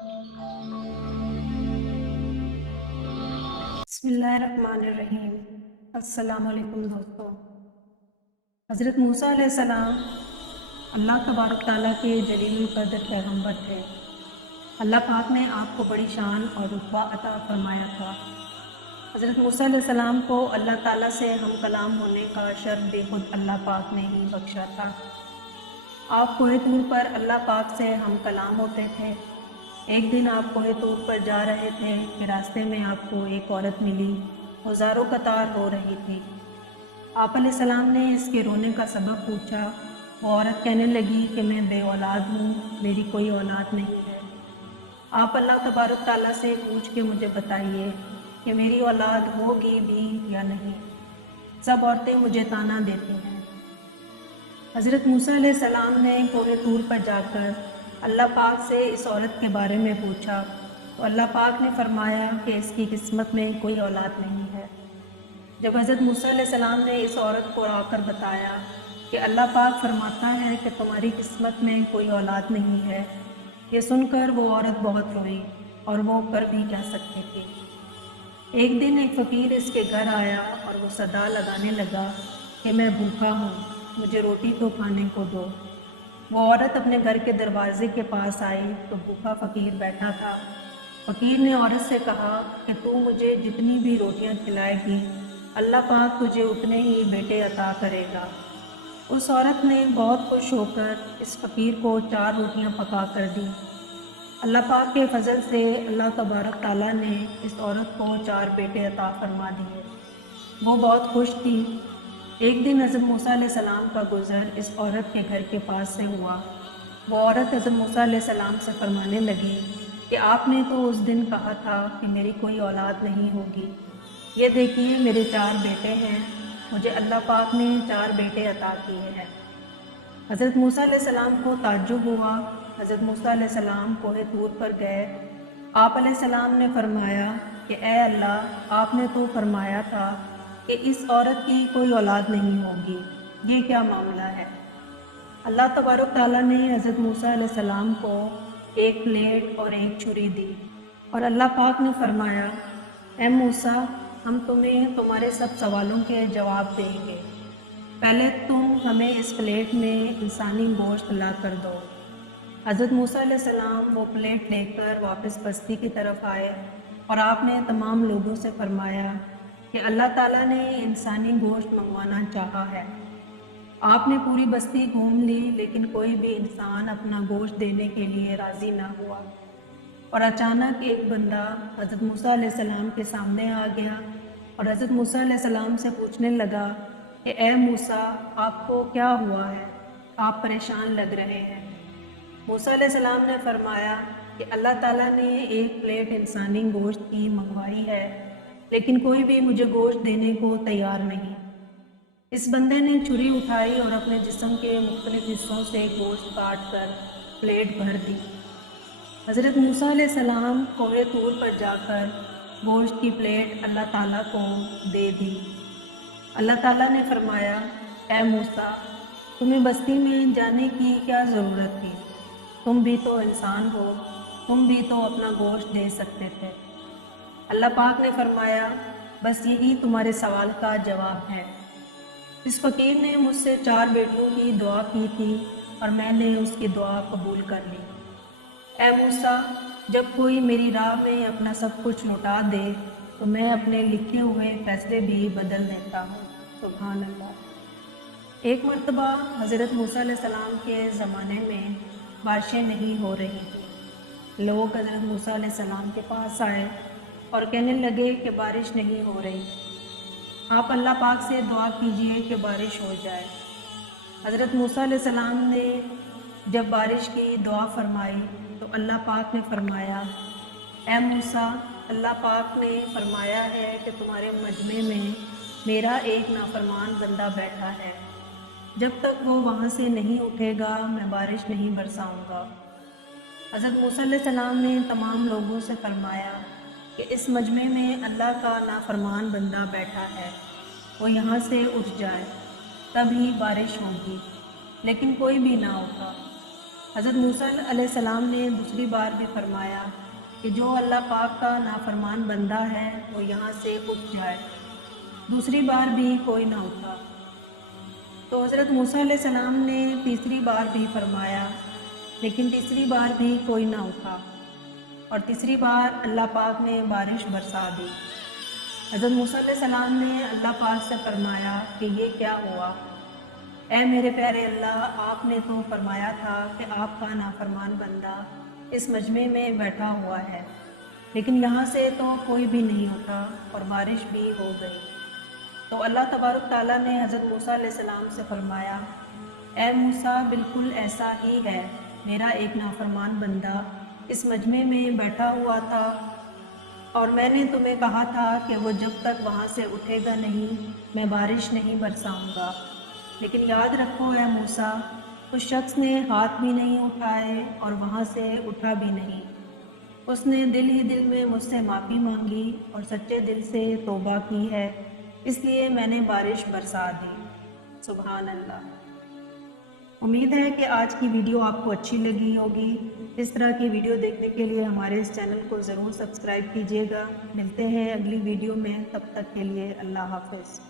بسم اللہ الرحمن الرحیم۔ السلام علیکم دوستوں۔ حضرت موسیٰ علیہ السلام اللہ تبارک تعالیٰ کے جلیل القدر پیغمبر تھے۔ اللہ پاک نے آپ کو بڑی شان اور رتبہ عطا فرمایا تھا۔ حضرت موسیٰ علیہ السلام کو اللہ تعالیٰ سے ہم کلام ہونے کا شرف بھی خود اللہ پاک نے ہی بخشا تھا۔ آپ کوہ طور پر اللہ پاک سے ہم کلام ہوتے تھے۔ ایک دن آپ کوہ طور پر جا رہے تھے کہ راستے میں آپ کو ایک عورت ملی، وہ زاروں قطار رو رہی تھی۔ آپ علیہ السلام نے اس کے رونے کا سبب پوچھا۔ وہ عورت کہنے لگی کہ میں بے اولاد ہوں، میری کوئی اولاد نہیں ہے۔ آپ اللہ تبارک تعالیٰ سے پوچھ کے مجھے بتائیے کہ میری اولاد ہوگی بھی یا نہیں۔ سب عورتیں مجھے طعنہ دیتی ہیں۔ حضرت موسیٰ علیہ السلام نے کوہ طور پر جا کر اللہ پاک سے اس عورت کے بارے میں پوچھا تو اللہ پاک نے فرمایا کہ اس کی قسمت میں کوئی اولاد نہیں ہے۔ جب حضرت موسیٰ علیہ السلام نے اس عورت کو آ کر بتایا کہ اللہ پاک فرماتا ہے کہ تمہاری قسمت میں کوئی اولاد نہیں ہے، یہ سن کر وہ عورت بہت روئی اور وہ کر بھی کیا سکتی تھی۔ ایک دن ایک فقیر اس کے گھر آیا اور وہ صدا لگانے لگا کہ میں بھوکا ہوں، مجھے روٹی تو کھانے کو دو۔ وہ عورت اپنے گھر کے دروازے کے پاس آئی تو بھوکا فقیر بیٹھا تھا۔ فقیر نے عورت سے کہا کہ تو مجھے جتنی بھی روٹیاں کھلائے گی، اللہ پاک تجھے اتنے ہی بیٹے عطا کرے گا۔ اس عورت نے بہت خوش ہو کر اس فقیر کو 4 روٹیاں پکا کر دی۔ اللہ پاک کے فضل سے اللہ تبارک تعالیٰ نے اس عورت کو 4 بیٹے عطا فرما دیے۔ وہ بہت خوش تھی۔ ایک دن حضرت موسیٰ علیہ السلام کا گزر اس عورت کے گھر کے پاس سے ہوا۔ وہ عورت حضرت موسیٰ علیہ السلام سے فرمانے لگی کہ آپ نے تو اس دن کہا تھا کہ میری کوئی اولاد نہیں ہوگی، یہ دیکھیے میرے 4 بیٹے ہیں، مجھے اللہ پاک نے 4 بیٹے عطا کیے ہیں۔ حضرت موسیٰ علیہ السلام کو تعجب ہوا۔ حضرت موسیٰ علیہ السلام کوہ طور پر گئے۔ آپ علیہ السلام نے فرمایا کہ اے اللہ، آپ نے تو فرمایا تھا کہ اس عورت کی کوئی اولاد نہیں ہوگی، یہ کیا معاملہ ہے؟ اللہ تبارک تعالیٰ نے حضرت موسیٰ علیہ السلام کو ایک پلیٹ اور ایک چھری دی اور اللہ پاک نے فرمایا، اے موسیٰ، ہم تمہیں تمہارے سب سوالوں کے جواب دیں گے، پہلے تم ہمیں اس پلیٹ میں انسانی گوشت لا کر دو۔ حضرت موسیٰ علیہ السلام وہ پلیٹ لے کر واپس بستی کی طرف آئے اور آپ نے تمام لوگوں سے فرمایا کہ اللہ تعالیٰ نے انسانی گوشت منگوانا چاہا ہے۔ آپ نے پوری بستی گھوم لی لیکن کوئی بھی انسان اپنا گوشت دینے کے لیے راضی نہ ہوا۔ اور اچانک ایک بندہ حضرت موسیٰ علیہ السلام کے سامنے آ گیا اور حضرت موسیٰ علیہ السلام سے پوچھنے لگا کہ اے موسیٰ، آپ کو کیا ہوا ہے؟ آپ پریشان لگ رہے ہیں۔ موسیٰ علیہ السلام نے فرمایا کہ اللہ تعالیٰ نے ایک پلیٹ انسانی گوشت کی منگوائی ہے لیکن کوئی بھی مجھے گوشت دینے کو تیار نہیں۔ اس بندے نے چھری اٹھائی اور اپنے جسم کے مختلف حصوں سے گوشت کاٹ کر پلیٹ بھر دی۔ حضرت موسیٰ علیہ السلام کوہ طور پر جا کر گوشت کی پلیٹ اللہ تعالیٰ کو دے دی۔ اللہ تعالیٰ نے فرمایا، اے موسیٰ، تمہیں بستی میں جانے کی کیا ضرورت تھی؟ تم بھی تو انسان ہو، تم بھی تو اپنا گوشت دے سکتے تھے۔ اللہ پاک نے فرمایا، بس یہی تمہارے سوال کا جواب ہے۔ اس فقیر نے مجھ سے 4 بیٹوں کی دعا کی تھی اور میں نے اس کی دعا قبول کر لی۔ اے موسیٰ، جب کوئی میری راہ میں اپنا سب کچھ لوٹا دے تو میں اپنے لکھے ہوئے فیصلے بھی بدل دیتا ہوں۔ سبحان اللہ۔ ایک مرتبہ حضرت موسیٰ علیہ السلام کے زمانے میں بارشیں نہیں ہو رہی تھیں۔ لوگ حضرت موسیٰ علیہ السلام کے پاس آئے اور کہنے لگے کہ بارش نہیں ہو رہی، آپ اللہ پاک سے دعا کیجئے کہ بارش ہو جائے۔ حضرت موسیٰ علیہ السلام نے جب بارش کی دعا فرمائی تو اللہ پاک نے فرمایا، اے موسیٰ، اللہ پاک نے فرمایا ہے کہ تمہارے مجمع میں میرا ایک نافرمان بندہ بیٹھا ہے، جب تک وہ وہاں سے نہیں اٹھے گا میں بارش نہیں برساؤں گا۔ حضرت موسیٰ علیہ السلام نے تمام لوگوں سے فرمایا کہ اس مجمع میں اللہ کا نافرمان بندہ بیٹھا ہے، وہ یہاں سے اٹھ جائے، تب ہی بارش ہوگی، لیکن کوئی بھی نہ اٹھا۔ حضرت موسیٰ علیہ السلام نے دوسری بار بھی فرمایا کہ جو اللہ پاک کا نافرمان بندہ ہے وہ یہاں سے اٹھ جائے۔ دوسری بار بھی کوئی نہ اٹھا۔ تو حضرت موسیٰ علیہ السلام نے تیسری بار بھی فرمایا، لیکن تیسری بار بھی کوئی نہ اٹھا، اور تیسری بار اللہ پاک نے بارش برسا دی۔ حضرت موسیٰ علیہ السلام نے اللہ پاک سے فرمایا کہ یہ کیا ہوا؟ اے میرے پیارے اللہ، آپ نے تو فرمایا تھا کہ آپ کا نافرمان بندہ اس مجمع میں بیٹھا ہوا ہے، لیکن یہاں سے تو کوئی بھی نہیں اٹھا اور بارش بھی ہو گئی۔ تو اللہ تبارک تعالیٰ نے حضرت موسیٰ علیہ السلام سے فرمایا، اے موسیٰ، بالکل ایسا ہی ہے، میرا ایک نافرمان بندہ اس مجمع میں بیٹھا ہوا تھا، اور میں نے تمہیں کہا تھا کہ وہ جب تک وہاں سے اٹھے گا نہیں میں بارش نہیں برساؤں گا، لیکن یاد رکھو اے موسیٰ، اس شخص نے ہاتھ بھی نہیں اٹھائے اور وہاں سے اٹھا بھی نہیں۔ اس نے دل ہی دل میں مجھ سے معافی مانگی اور سچے دل سے توبہ کی ہے، اس لیے میں نے بارش برسا دی۔ سبحان اللہ۔ امید ہے کہ آج کی ویڈیو آپ کو اچھی لگی ہوگی۔ اس طرح کی ویڈیو دیکھنے کے لیے ہمارے اس چینل کو ضرور سبسکرائب کیجیے گا۔ ملتے ہیں اگلی ویڈیو میں، تب تک کے لیے اللہ حافظ۔